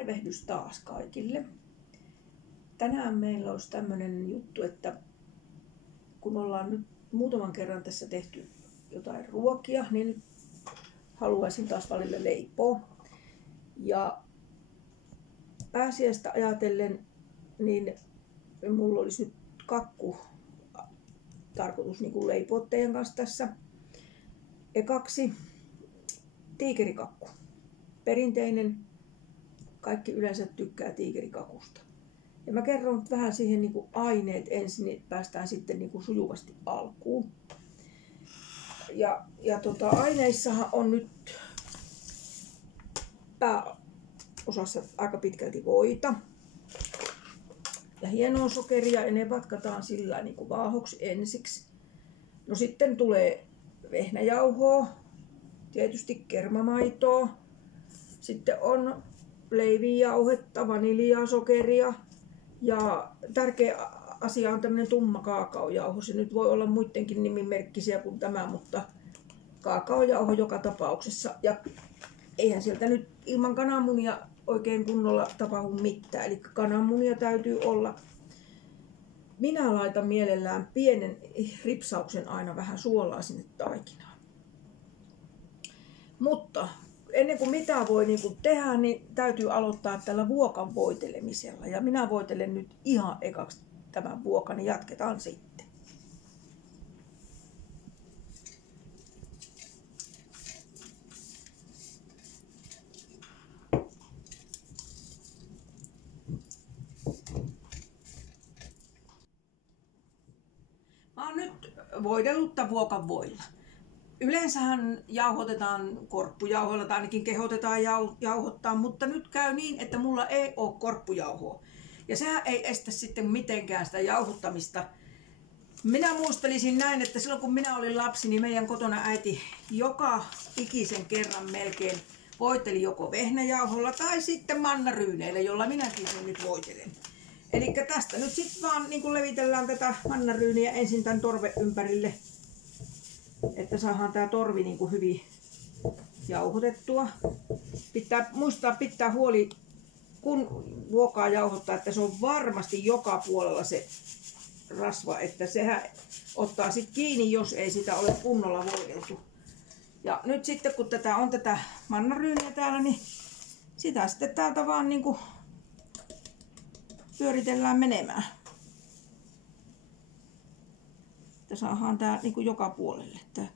Tervehdys taas kaikille. Tänään meillä olisi tämmöinen juttu, että kun ollaan nyt muutaman kerran tässä tehty jotain ruokia, niin nyt haluaisin taas välillä leipoa. Ja pääsiäistä ajatellen, niin mulla olisi nyt kakku tarkoitus niin kuin leipoa teidän kanssa tässä. Ekaksi tiikerikakku. Perinteinen. Kaikki yleensä tykkää tiikerikakusta. Ja mä kerron nyt vähän siihen niin kuin aineet ensin, niin päästään sitten niin kuin sujuvasti alkuun. Ja aineissahan on nyt pääosassa aika pitkälti voita ja hienoa sokeria, ja ne vatkataan sillä niin kuin vaahoksi ensiksi. No sitten tulee vehnäjauhoa, tietysti kermamaitoa, sitten on leivijauhetta, vaniljaa, sokeria, ja tärkeä asia on tämmöinen tumma kaakaojauho. Se nyt voi olla muidenkin nimimerkkisiä kuin tämä, mutta kaakaojauho joka tapauksessa. Ja eihän sieltä nyt ilman kananmunia oikein kunnolla tapahdu mitään. Eli kananmunia täytyy olla. Minä laitan mielellään pienen ripsauksen aina vähän suolaa sinne taikinaan. Mutta ennen kuin mitä voi tehdä, niin täytyy aloittaa tällä vuokan voitelemisella. Ja minä voitelen nyt ihan ekaksi tämän vuokan, niin jatketaan sitten. Mä oon nyt voidellut tämän vuokan voilla. Yleensähän jauhotetaan korppujauhoilla, tai ainakin kehotetaan jauhottaa, mutta nyt käy niin, että mulla ei ole korppujauhoa. Ja sehän ei estä sitten mitenkään sitä jauhuttamista. Minä muistelisin näin, että silloin kun minä olin lapsi, niin meidän kotona äiti joka ikisen kerran melkein voiteli joko vehnäjauholla tai sitten mannaryyneillä, jolla minäkin sen nyt voitelen. Eli tästä nyt sitten vaan niin levitellään tätä mannaryyniä ensin tämän torven ympärille, että saadaan tää torvi niin kuin hyvin jauhotettua. Pitää muistaa pitää huoli, kun vuokaa jauhottaa, että se on varmasti joka puolella se rasva, että sehän ottaa sit kiinni, jos ei sitä ole kunnolla voideltu. Ja nyt sitten kun tätä on tätä mannaryyniä täällä, niin sitä sitten täältä vaan niin kuin pyöritellään menemään. Että saadaan tää niin kuin joka puolelle tää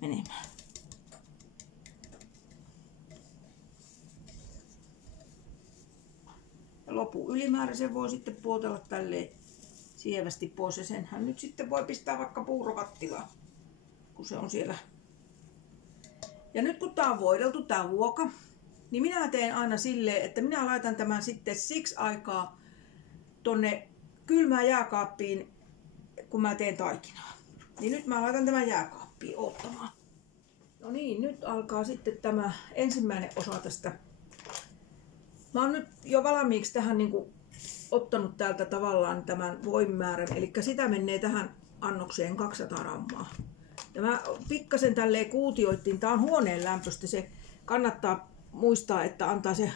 menemään. Ja lopun ylimääräisen voi sitten puotella tälleen sievästi pois, ja senhän nyt sitten voi pistää vaikka puurokattilaan, kun se on siellä. Ja nyt kun tää on voideltu tää vuoka, niin minä teen aina silleen, että minä laitan tämän sitten siksi aikaa tonne kylmään jääkaappiin, kun mä teen taikinaa. Niin nyt mä laitan tämän jääkaappiin odottamaan. No niin, nyt alkaa sitten tämä ensimmäinen osa tästä. Mä oon nyt jo valmiiksi tähän ottanut täältä tavallaan tämän voimamäärän, eli sitä menee tähän annokseen 200 grammaa. Ja mä pikkasen tälleen kuutioittiin, tää on huoneen lämpöstä, se kannattaa muistaa, että antaa se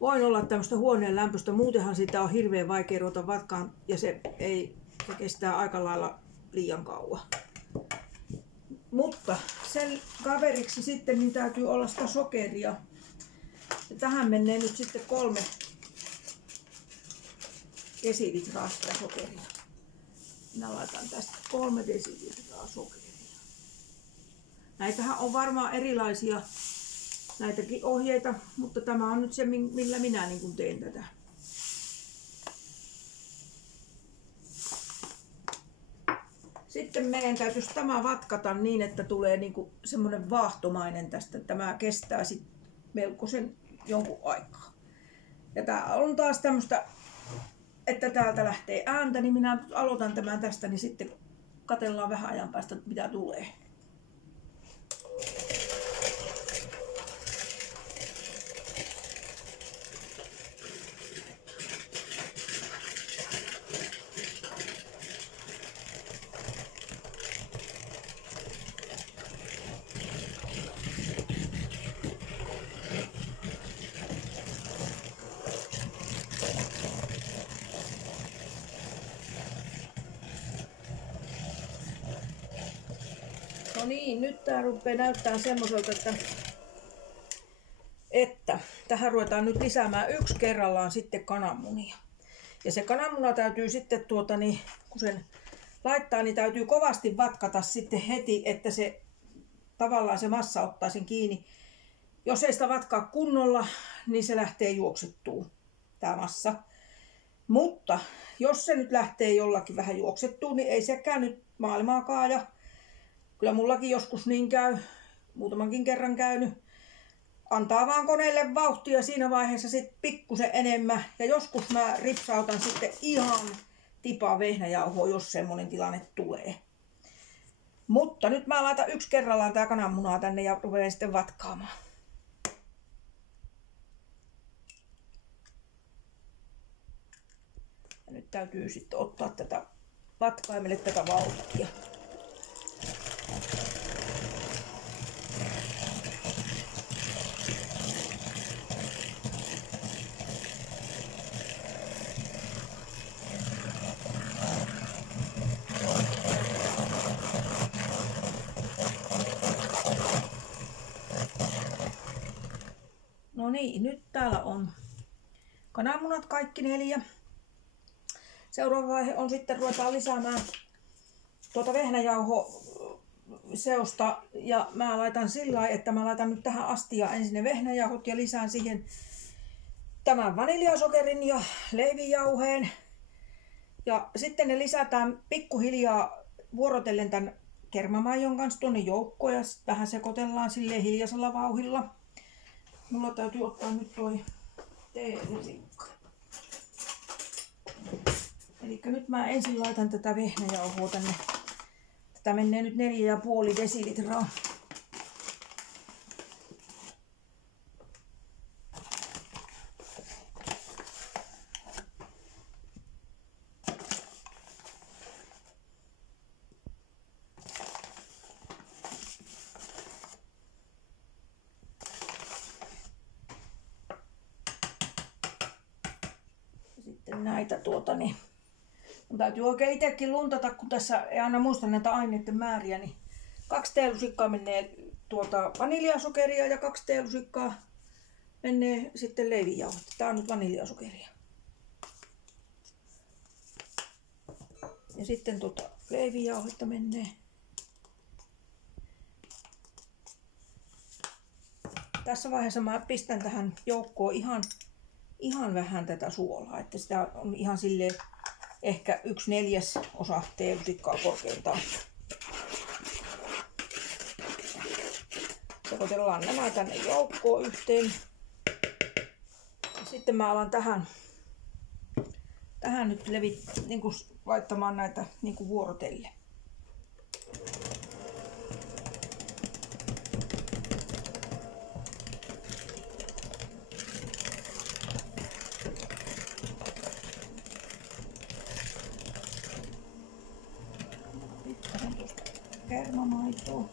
voin olla tämmöistä huoneen lämpöstä, muutenhan sitä on hirveän vaikea ruveta vatkaan, ja se kestää aika lailla liian kauan. Mutta sen kaveriksi sitten niin täytyy olla sitä sokeria. Ja tähän menee nyt sitten 3 desilitraa sitä sokeria. Minä laitan tästä 3 desilitraa sokeria. Näitähän on varmaan erilaisia näitäkin ohjeita, mutta tämä on nyt se, millä minä teen tätä. Sitten meidän täytyisi tämä vatkata niin, että tulee semmoinen vaahtomainen tästä. Tämä kestää sitten melkoisen jonkun aikaa. Ja tää on taas tämmöistä, että täältä lähtee ääntä, niin minä aloitan tämän tästä, niin sitten katsellaan vähän ajan päästä, mitä tulee. niin, nyt tää rupeaa näyttää semmoiselta, että tähän ruvetaan nyt lisäämään yksi kerrallaan sitten kananmunia. Ja se kananmuna täytyy sitten kun sen laittaa, niin täytyy kovasti vatkata sitten heti, että se tavallaan se massa ottaa sen kiinni. Jos ei sitä vatkaa kunnolla, niin se lähtee juoksettuu, tämä massa. Mutta jos se nyt lähtee jollakin vähän juoksettuun, niin ei sekään nyt maailmaakaan. Ja kyllä mullakin joskus niin käy, muutamankin kerran käynyt. Antaa vaan koneelle vauhtia siinä vaiheessa sitten pikkusen enemmän. Ja joskus mä ripsautan sitten ihan tipaa vehnäjauhoa, jos semmonen tilanne tulee. Mutta nyt mä laitan yksi kerrallaan tää kananmunaa tänne ja rupean sitten vatkaamaan. Ja nyt täytyy sitten ottaa tätä vatkaimelle tätä vauhtia. No niin, nyt täällä on kananmunat kaikki 4. Seuraava vaihe on sitten ruvetaan lisäämään vehnäjauhoseosta. Ja mä laitan sillä lailla, että mä laitan nyt tähän astiaan ensin ne vehnäjauhot ja lisään siihen tämän vaniljasokerin ja leivijauheen. Ja sitten ne lisätään pikkuhiljaa vuorotellen tämän kermamaijon kanssa tuonne joukkoon ja vähän sekoitellaan silleen hiljaisella vauhdilla. Mulla täytyy ottaa nyt toi teelusikka. Elikkä nyt mä ensin laitan tätä vehnäjauhoa tänne. Tätä menee nyt 4,5 desilitraa. Näitä mun täytyy oikein itsekin luntata, kun tässä ei aina muista näitä aineiden määriä, niin 2 teelusikkaa menee vaniljasokeria ja 2 teelusikkaa menee sitten leivijauhetta. Tää on nyt vaniljasokeria. Ja sitten leivijauhetta menee. Tässä vaiheessa mä pistän tähän joukkoon ihan vähän tätä suolaa, että sitä on ihan silleen ehkä 1/4 teelusikkaa korkeintaan. Sekoitellaan nämä tänne joukkoon yhteen. Ja sitten mä alan tähän nyt laittamaan näitä vuorotelle. Kermamaitoa.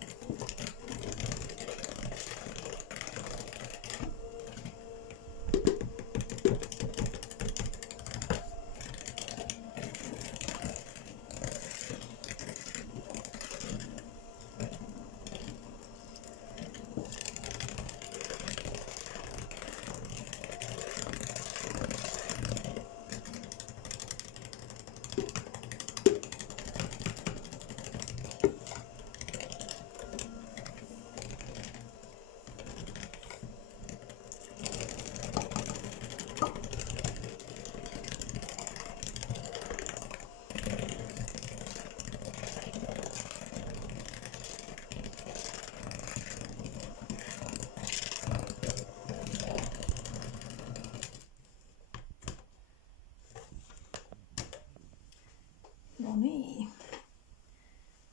No niin.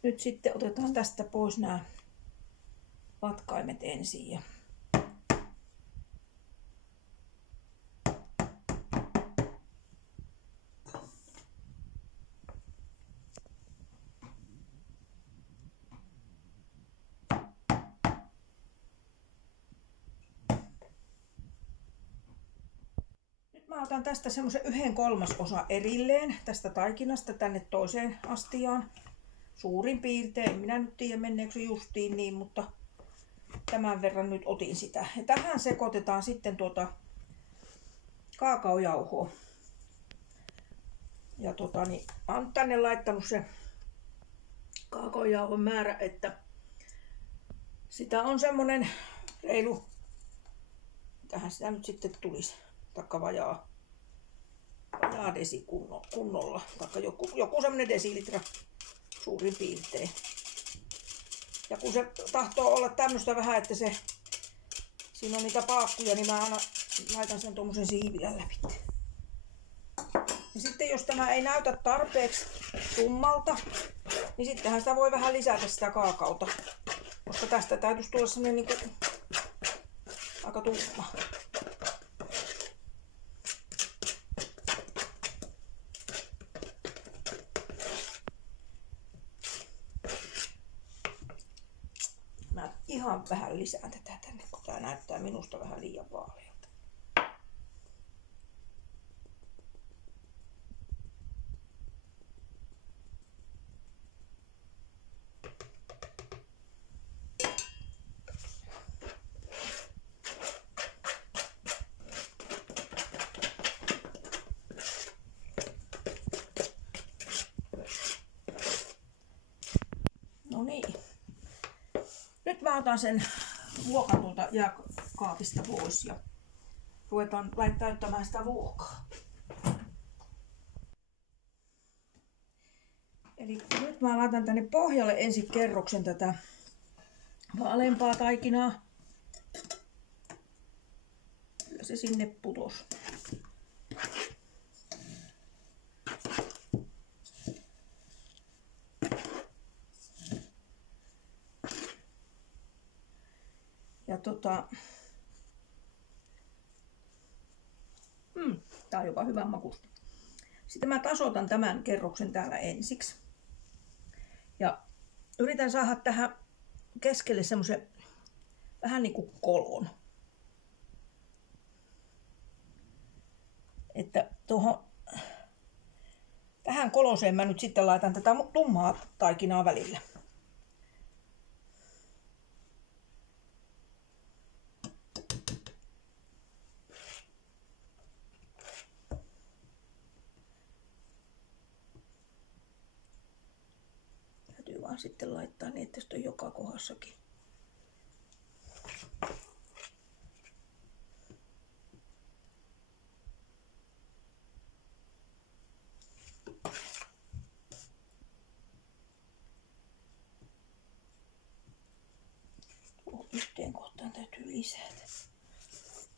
Nyt sitten otetaan tästä pois nämä vatkaimet ensin. Mä otan tästä semmoisen 1/3 erilleen tästä taikinasta tänne toiseen astiaan suurin piirtein. Minä nyt tiedä menneekö se justiin niin, mutta tämän verran nyt otin sitä. Ja tähän sekoitetaan sitten kaakaojauhoa. Ja niin, olen tänne laittanut se kaakaojauhon määrä, että sitä on semmonen reilu, tähän sitä nyt sitten tulisi, taikka vajaa desi kunnolla, taikka joku semmonen desilitra suurin piirtein. Ja kun se tahtoo olla tämmöstä vähän, että siinä on niitä paakkuja, niin mä aina laitan sen tuommoisen siivilän läpi. Ja sitten jos tämä ei näytä tarpeeksi tummalta, niin sittenhän sitä voi vähän lisätä sitä kaakaota. Koska tästä täytyisi tulla semmonen niinku aika tumma. Mä ihan vähän lisään tätä tänne, kun tää näyttää minusta vähän liian vaalealta. No niin. Nyt mä otan sen vuokan tuolta jääkaapista pois ja ruvetaan täyttämään sitä vuokaa. Eli nyt mä laitan tänne pohjalle ensin kerroksen tätä vaaleampaa taikinaa. Kyllä se sinne putos. Ja tää on jopa hyvän makuista. Sitten mä tasoitan tämän kerroksen täällä ensiksi. Ja yritän saada tähän keskelle semmoisen vähän niinku kolon. Että tuohon tähän koloseen mä nyt sitten laitan tätä tummaa taikinaa välillä. Täytyy vaan sitten laittaa niin, että sitä on joka kohdassakin. Yhteen kohtaan täytyy lisätä.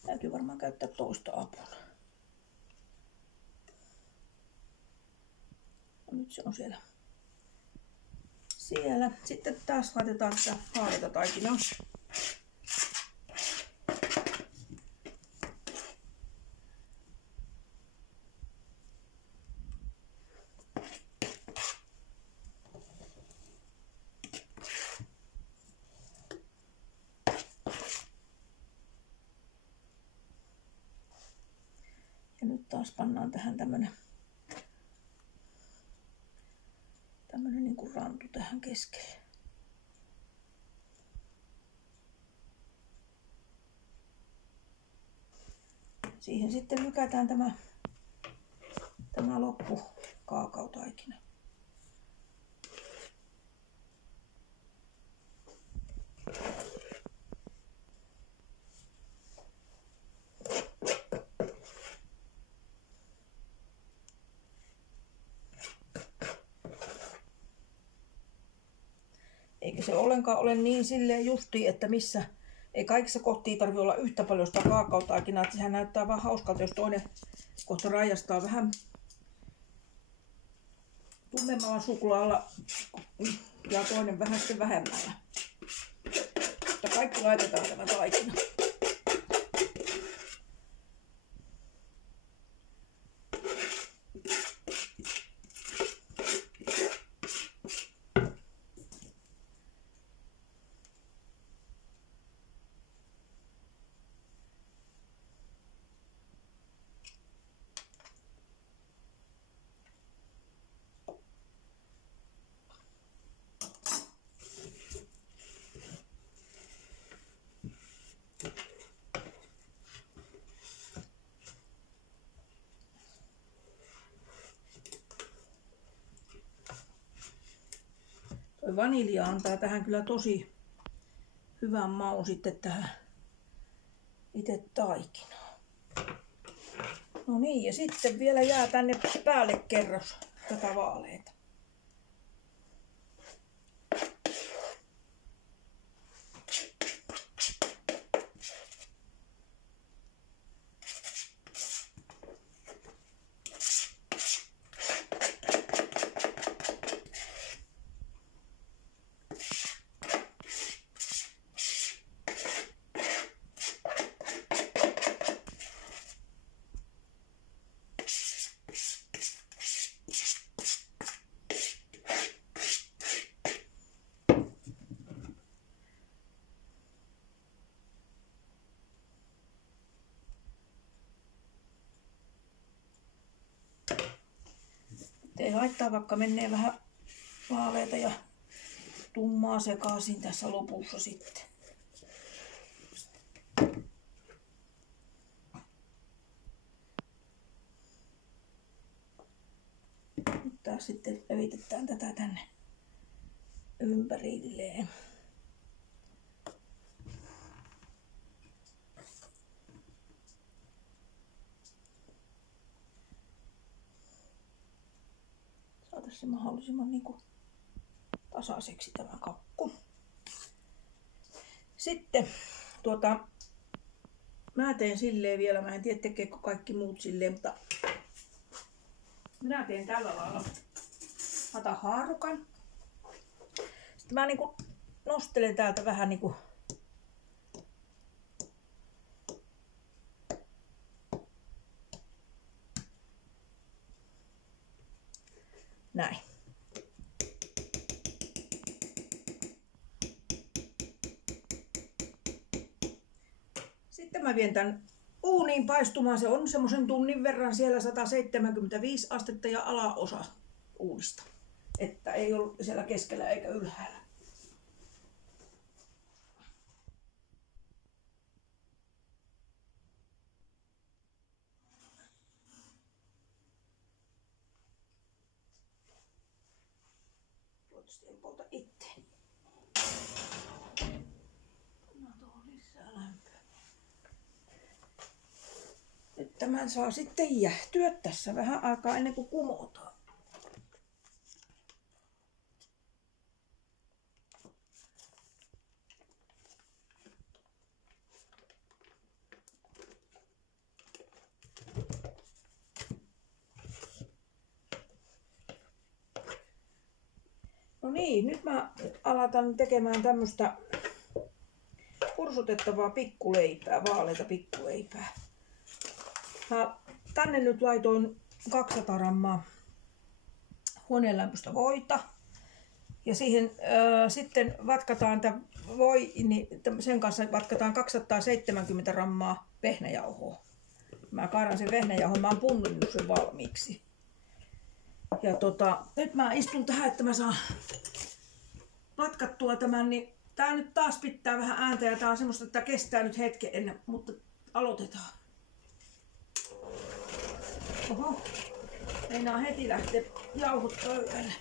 Täytyy varmaan käyttää toista apuna. No, nyt se on siellä. Sitten taas laitetaan sitä haaleita taikinaa. Ja nyt taas pannaan tähän tämmönen niin kuin rantu tähän keskelle. Siihen sitten lykätään tämä loppu kaakaotaikina. Eikä se ollenkaan ole niin silleen justiin, että missä ei kaikissa kohtia tarvitse olla yhtä paljon sitä kaakaotaikinaa, että sehän näyttää vaan hauskalta, jos toinen kohta raijastaa vähän tummemmalla suklaalla ja toinen vähän sitten vähemmällä. Mutta kaikki laitetaan tämä taikina. vanilja antaa tähän kyllä tosi hyvän maun sitten tähän itse taikinaan. No niin, ja sitten vielä jää tänne päälle kerros tätä vaaleita. Ei haittaa, vaikka menee vähän vaaleita ja tummaa sekaisin tässä lopussa sitten. Nyt taas sitten levitetään tätä tänne ympärilleen. Saataisiin mahdollisimman tasaiseksi tämä kakku. Sitten mä teen silleen vielä, mä en tiedä tekeekö kaikki muut silleen, mutta minä teen tällä lailla. Mä otan haarukan. Sitten mä nostelen täältä vähän näin. Sitten mä vien tän uuniin paistumaan. Se on semmoisen tunnin verran siellä 175 astetta ja alaosa uunista. Että ei ollut siellä keskellä eikä ylhäällä. En polta itteen. Mä tuon lisää lämpöä. Nyt tämän saa sitten jähtyä tässä vähän aikaa ennen kuin kumotaan. No niin, nyt mä aloitan tekemään tämmöstä pursutettavaa pikkuleipää, vaaleita pikkuleipää. Mä tänne nyt laitoin 200 grammaa huoneenlämpöistä voita. Ja siihen sitten vatkataan niin sen kanssa vatkataan 270 grammaa vehnäjauhoa. Mä kaadan sen vehnäjauhon, mä oon punninnut sen valmiiksi. Ja nyt mä istun tähän, että mä saan vatkattua tämän, niin tää nyt taas pitää vähän ääntä ja tää on semmoista, että kestää nyt hetken ennen, mutta aloitetaan. Oho, meinaa heti lähteä jauhot pöydälle.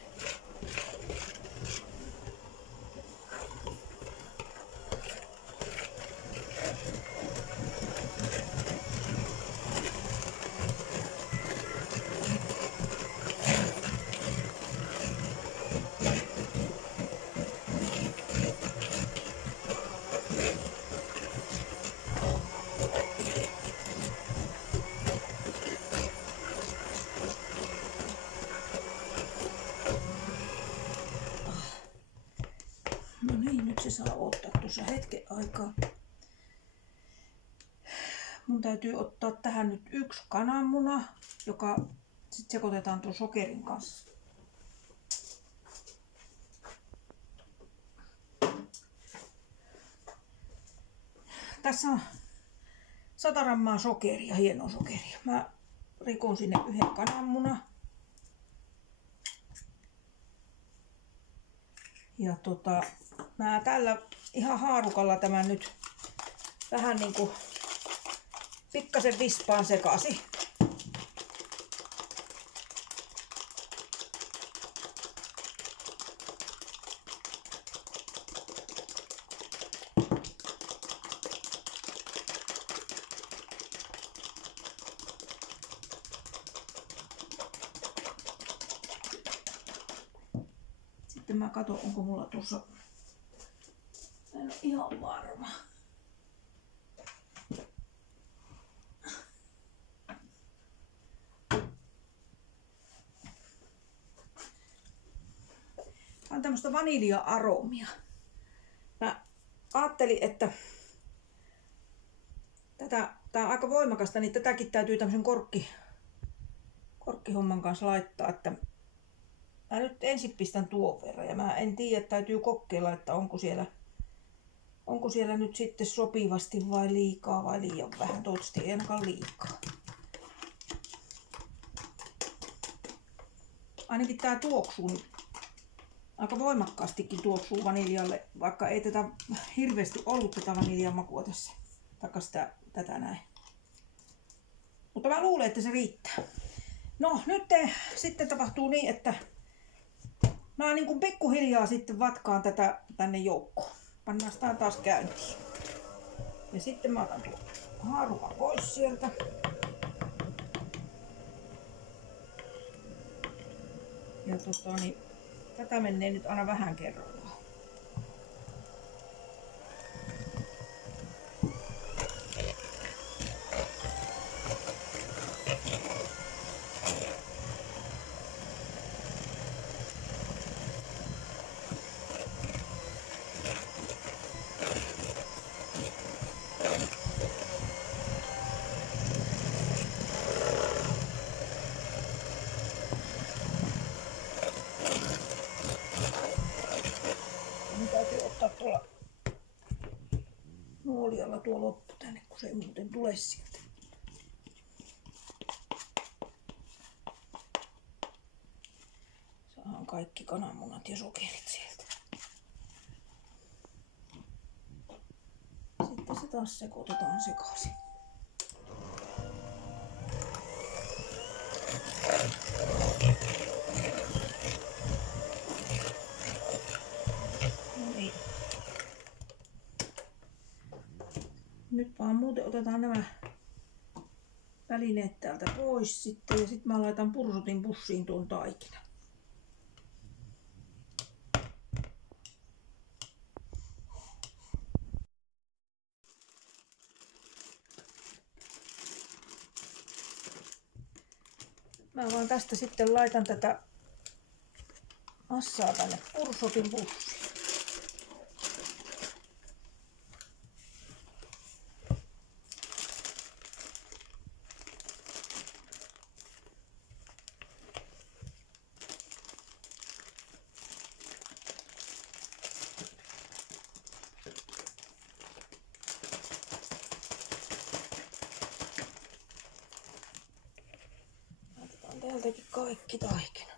No niin, nyt se saa ottaa tuossa hetken aikaa. Mun täytyy ottaa tähän nyt 1 kananmuna, joka sitten sekoitetaan tuon sokerin kanssa. Tässä on 100 grammaa sokeria, hienoa sokeria. Mä rikon sinne 1 kananmunan. Ja mä tällä ihan haarukalla tämän nyt vähän pikkasen vispaan sekaisin. sitten mä katson, onko mulla tuossa... En ole ihan varma. Tää on tämmöstä vanilja-aromia. Mä ajattelin, että tää on aika voimakasta, niin tätäkin täytyy tämmösen korkkihomman kanssa laittaa, että mä nyt ensin pistän tuon verran ja mä en tiedä, täytyy kokeilla, että onko siellä nyt sitten sopivasti vai liikaa vai liian vähän. Toivottavasti ei ainakaan liikaa. Ainakin tää tuoksuu nyt aika voimakkaastikin tuoksuu vaniljalle, vaikka ei tätä hirveästi ollut tätä vaniljamakua tässä. Taikka tätä näin. Mutta mä luulen, että se riittää. No nyt sitten tapahtuu niin, että mä niin kuin pikkuhiljaa sitten vatkaan tätä tänne joukkoon. Pannaan sitä taas käyntiin. Ja sitten mä otan tuon haarukan pois sieltä. Ja niin, tätä menee nyt aina vähän kerrallaan. Tuolla nuolialla tuo loppu tänne, kun se ei muuten tule sieltä. Saadaan kaikki kananmunat ja sokerit sieltä. Sitten se taas sekoitetaan sekaisin. Nyt vaan muuten otetaan nämä välineet täältä pois sitten ja sitten mä laitan pursutin pussiin tuon taikinan. Mä vaan tästä sitten laitan tätä massaa tänne pursutin pussiin. Täältäkin kaikki taikina.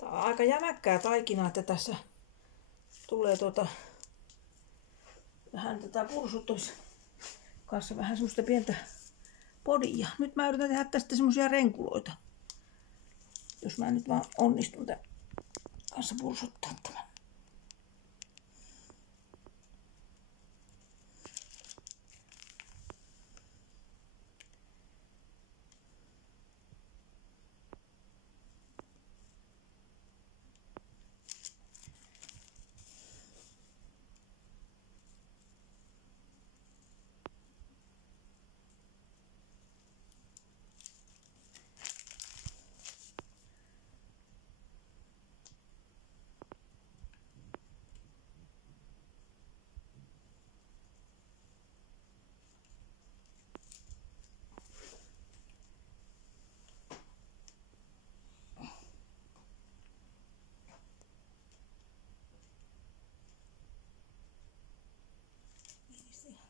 Tää on aika jämäkkää taikinaa, että tässä tulee vähän tätä pursutus kanssa vähän semmoista pientä podia. Nyt mä yritän tehdä tästä semmosia renkuloita. Jos mä nyt vaan onnistun tämän kanssa pursuttaa tämän.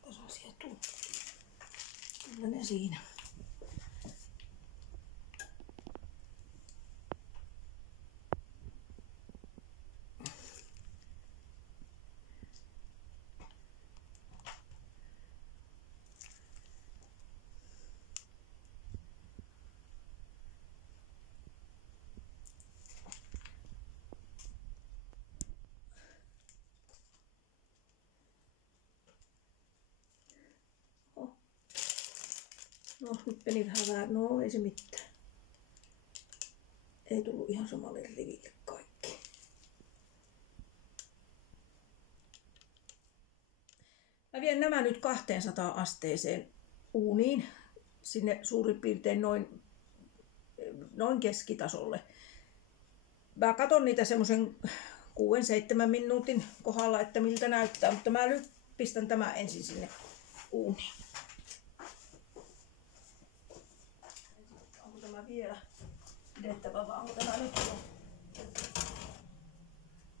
Tasaisia Sellainen siinä. No, nyt meni vähän väärin. No, ei se mitään. Ei tullut ihan samalle riville kaikki. Mä vien nämä nyt 200 asteeseen uuniin. Sinne suurin piirtein noin keskitasolle. Mä katon niitä semmoisen 6-7 minuutin kohdalla, että miltä näyttää. Mutta mä nyt pistän tämä ensin sinne uuniin. Tämä vielä pidettävä, vaan onko tämä nyt jo?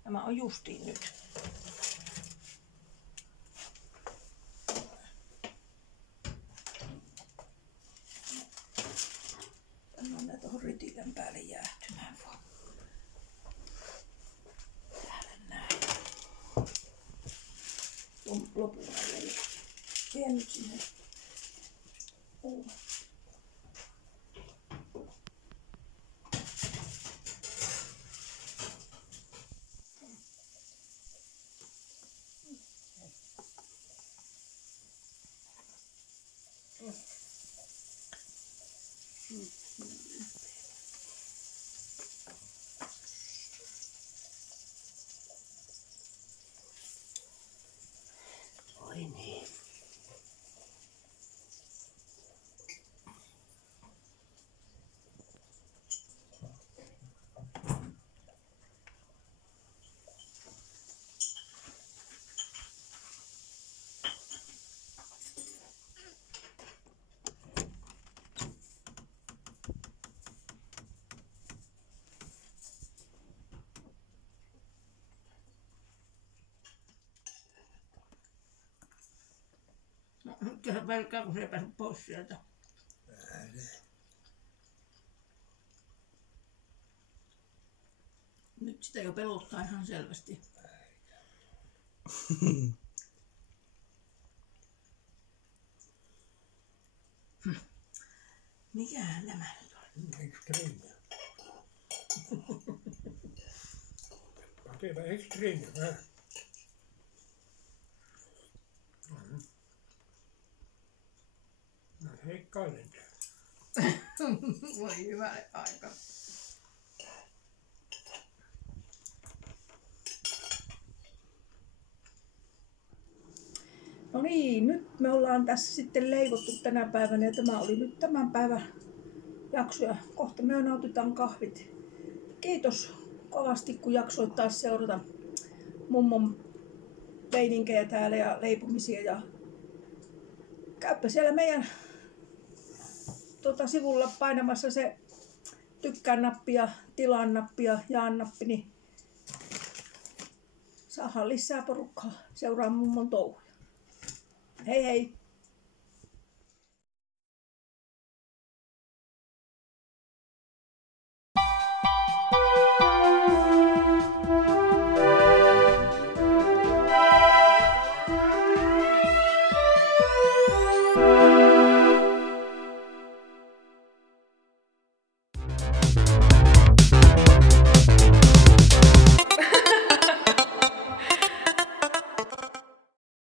Tämä on justiin nyt. Pannaan näitä tuohon ritilän päälle jäähtymään vaan. Täällä näin. Lopun vielä. Vien nyt sinne uuniin. Oi niin. No, nyt se pelkää, kun se ei pääse pois sieltä. Nyt sitä jo pelottaa ihan selvästi. Mikähän tämä nyt on? Extreme. Pätevä extreme. No heikkailen. Voi hyvä aika. No niin, nyt me ollaan tässä sitten leivottu tänä päivänä ja tämä oli nyt tämän päivän jakso ja kohta me nautitaan kahvit. Kiitos kovasti kun jaksoit taas seurata mummon meininkejä täällä ja leipomisia ja käypä siellä meidän sivulla painamassa se tykkään nappi ja tilaan nappi ja jaan nappi, niin saadaan lisää porukkaa seuraamaan mummon touhuja. Hei hei!